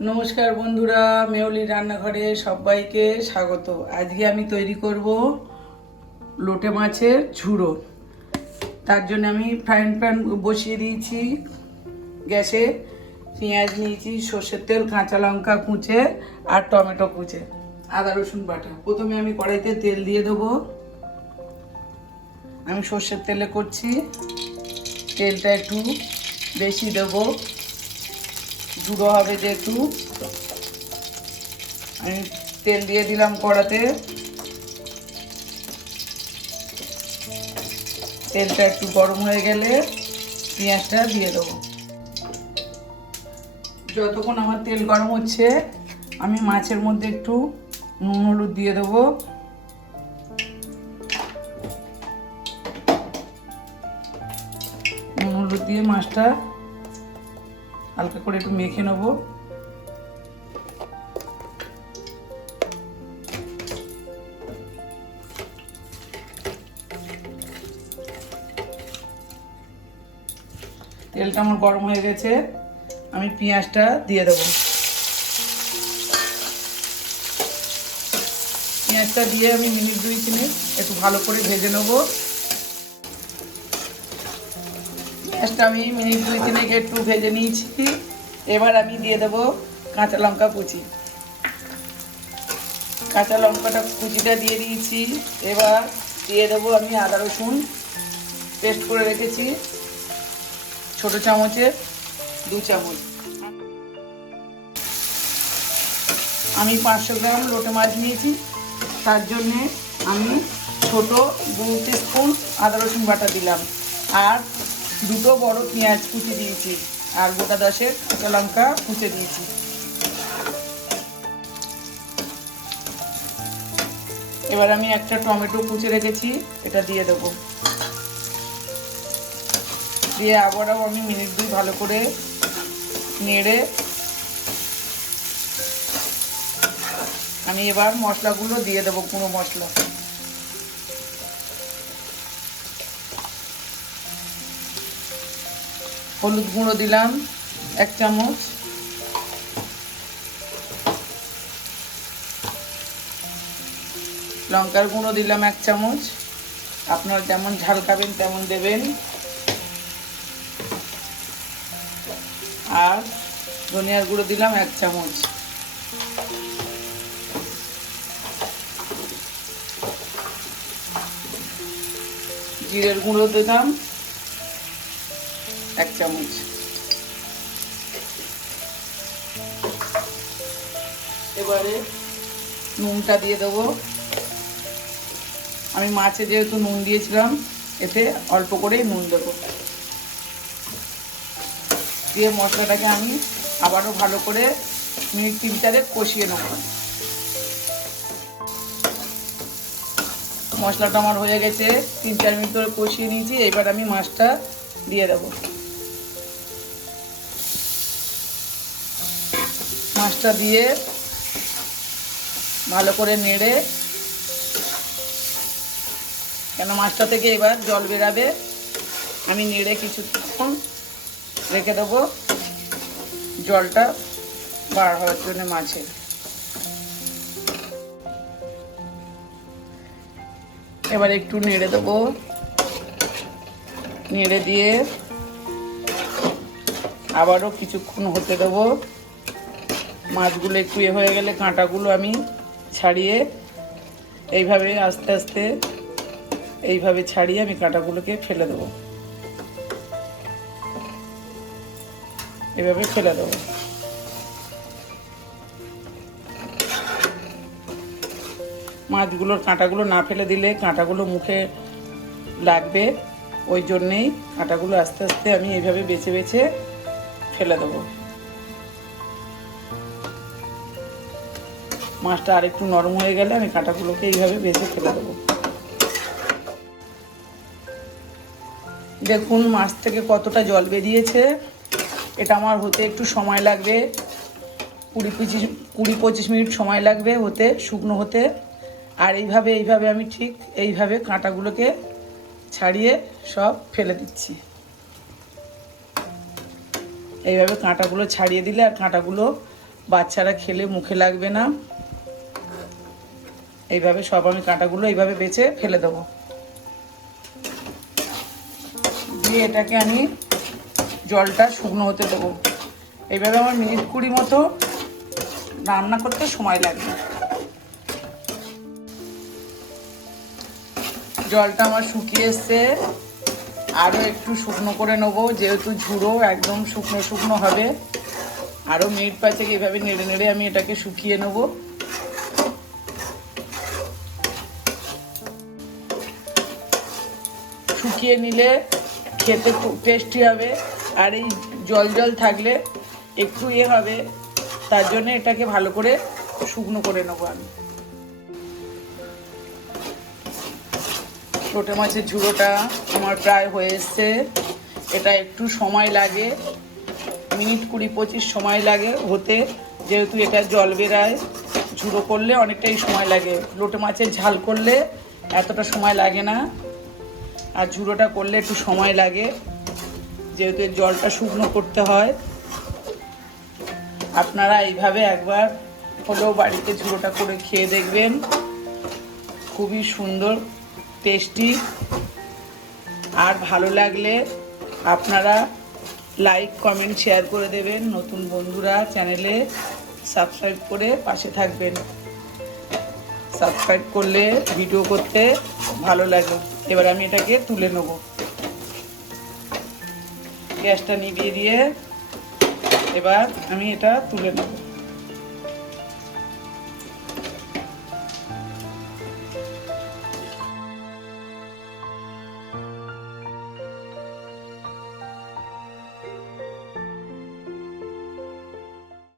নমস্কার বন্ধুরা, মেয়লি রান্নাঘরে সবাইকে স্বাগত। আজকে আমি তৈরি করব লোটে মাছের ঝুড়ো। তার জন্য আমি ফ্রাইং প্যান বসিয়ে দিয়েছি গ্যাসে। পেঁয়াজ নিয়েছি, সর্ষের তেল, কাঁচা লঙ্কা কুচে আর টমেটো কুচে, আদা রসুন বাটা। প্রথমে আমি কড়াইতে তেল দিয়ে দেবো। আমি সর্ষের তেলে করছি, তেলটা একটু বেশি দেবো, ঝুড়ো হবে যেহেতু। আমি তেল দিয়ে দিলাম কড়াতে। তেলটা একটু গরম হয়ে গেলে পেঁয়াজটা দিয়ে দেবো। যতক্ষণ আমার তেল গরম হচ্ছে আমি মাছের মধ্যে একটু নুন হলুদ দিয়ে দেবো। নুন হলুদ দিয়ে মাছটা হালকা করে একটু মেখে নেবো। তেলটা আমার গরম হয়ে গেছে, আমি পেঁয়াজটা দিয়ে দেবো। পেঁয়াজটা দিয়ে আমি মিনিট 2-3 একটু ভালো করে ভেজে নেব। পেঁয়াজটা আমি মিনিট 2-3 একটু ভেজে নিয়েছি। এবার আমি দিয়ে দেবো কাঁচা লঙ্কা কুচি। কাঁচা লঙ্কাটা কুচিটা দিয়ে দিয়েছি। এবার দিয়ে দেবো আমি আদা রসুন পেস্ট করে রেখেছি, ছোটো চামচে 2 চামচ। আমি 500 গ্রাম লোটে মাছ নিয়েছি, তার জন্যে আমি ছোটো 2 টিস্পুন আদা রসুন বাটা দিলাম, আর 2 বড় পেঁয়াজ কুচি দিয়েছি, আর গোটা 10 কাঁচা লঙ্কা কুচে দিয়েছি। এবার আমি একটা টমেটো কুচে রেখেছি, এটা দিয়ে দেবো। দিয়ে আবারও আমি মিনিট 2 ভালো করে নেড়ে আমি এবার মশলাগুলো দিয়ে দেবো। গুঁড়ো মশলা হলুদ গুঁড়ো দিলাম 1 চামচ, লঙ্কার গুঁড়ো দিলাম 1 চামচ। আপনারা যেমন ঝাল খাবেন তেমন দেবেন। আর ধনিয়ার গুঁড়ো দিলাম 1 চামচ। জিরের গুঁড়ো দিলাম 1 চামচ। এবারে নুনটা দিয়ে দেবো। আমি মাছে যেহেতু নুন দিয়েছিলাম, এতে অল্প করেই নুন দেবো। দিয়ে মশলাটাকে আমি আবারও ভালো করে মিনিট 3-4 কষিয়ে নেব। মশলাটা আমার হয়ে গেছে, 3-4 মিনিট ধরে কষিয়ে নিয়েছি। এবার আমি মাছটা দিয়ে দেবো। মাছটা দিয়ে ভালো করে নেড়ে, কেন মাছটা থেকে এবার জল বেরাবে, আমি নেড়ে কিছুক্ষণ রেখে দেবো জলটা বার হওয়ার জন্য মাছের। এবার একটু নেড়ে দেবো। নেড়ে দিয়ে আবারও কিছুক্ষণ হতে দেবো। মাছগুলো একটু হয়ে গেলে কাঁটাগুলো আমি ছাড়িয়ে এইভাবে আস্তে আস্তে এইভাবে ছাড়িয়ে আমি কাঁটাগুলোকে ফেলে দেবো। এভাবে ফেলে দেবো। মাছগুলোর কাঁটাগুলো না ফেলে দিলে কাঁটাগুলো মুখে লাগবে, ওই জন্যেই কাঁটাগুলো আস্তে আস্তে আমি এইভাবে বেছে বেছে ফেলে দেবো। মাছটা আরেকটু নরম হয়ে গেলে আমি কাঁটাগুলোকে এইভাবে বেছে ফেলে দেবো। দেখুন মাছ থেকে কতটা জল বেরিয়েছে। এটা আমার হতে একটু সময় লাগবে, 20-25 মিনিট সময় লাগবে হতে, শুকনো হতে। আর এইভাবে আমি ঠিক এইভাবে কাঁটাগুলোকে ছাড়িয়ে সব ফেলে দিচ্ছি। এইভাবে কাঁটাগুলো ছাড়িয়ে দিলে আর কাঁটাগুলো বাচ্চারা খেলে মুখে লাগবে না। এইভাবে সব আমি কাঁটাগুলো এইভাবে বেছে ফেলে দেবো। দিয়ে এটাকে আমি জলটা শুকনো হতে দেবো। এইভাবে আমার মিনিট 20 মতো রান্না করতে সময় লাগবে। জলটা আমার শুকিয়ে এসছে, আরও একটু শুকনো করে নেবো, যেহেতু ঝুড়ো একদম শুকনো শুকনো হবে। আরও মিনিট 5 এইভাবে নেড়ে নেড়ে আমি এটাকে শুকিয়ে নেব। শুকিয়ে নিলে খেতে খুব টেস্টি হবে। আর এই জল জল থাকলে একটু হবে, তার জন্য এটাকে ভালো করে শুকনো করে নেবো আমি। লোটে মাছের ঝুড়োটা আমার প্রায় হয়ে এসছে। এটা একটু সময় লাগে, মিনিট 20-25 সময় লাগে হতে, যেহেতু এটা জল বেরায়। ঝুড়ো করলে অনেকটাই সময় লাগে, লোটে মাছের ঝাল করলে এতটা সময় লাগে না, আর ঝুড়োটা করলে একটু সময় লাগে, যেহেতু এর জলটা শুকনো করতে হয়। আপনারা এইভাবে একবার হলেও বাড়িতে ঝুড়োটা করে খেয়ে দেখবেন, খুবই সুন্দর টেস্টি। আর ভালো লাগলে আপনারা লাইক কমেন্ট শেয়ার করে দেবেন। নতুন বন্ধুরা চ্যানেলে সাবস্ক্রাইব করে পাশে থাকবেন। সাবস্ক্রাইব করলে ভিডিও করতে ভালো লাগে। এবার আমি এটাকে তুলে নেব। গ্যাসটা নিভিয়ে দিয়ে এবার আমি এটা তুলে নেব।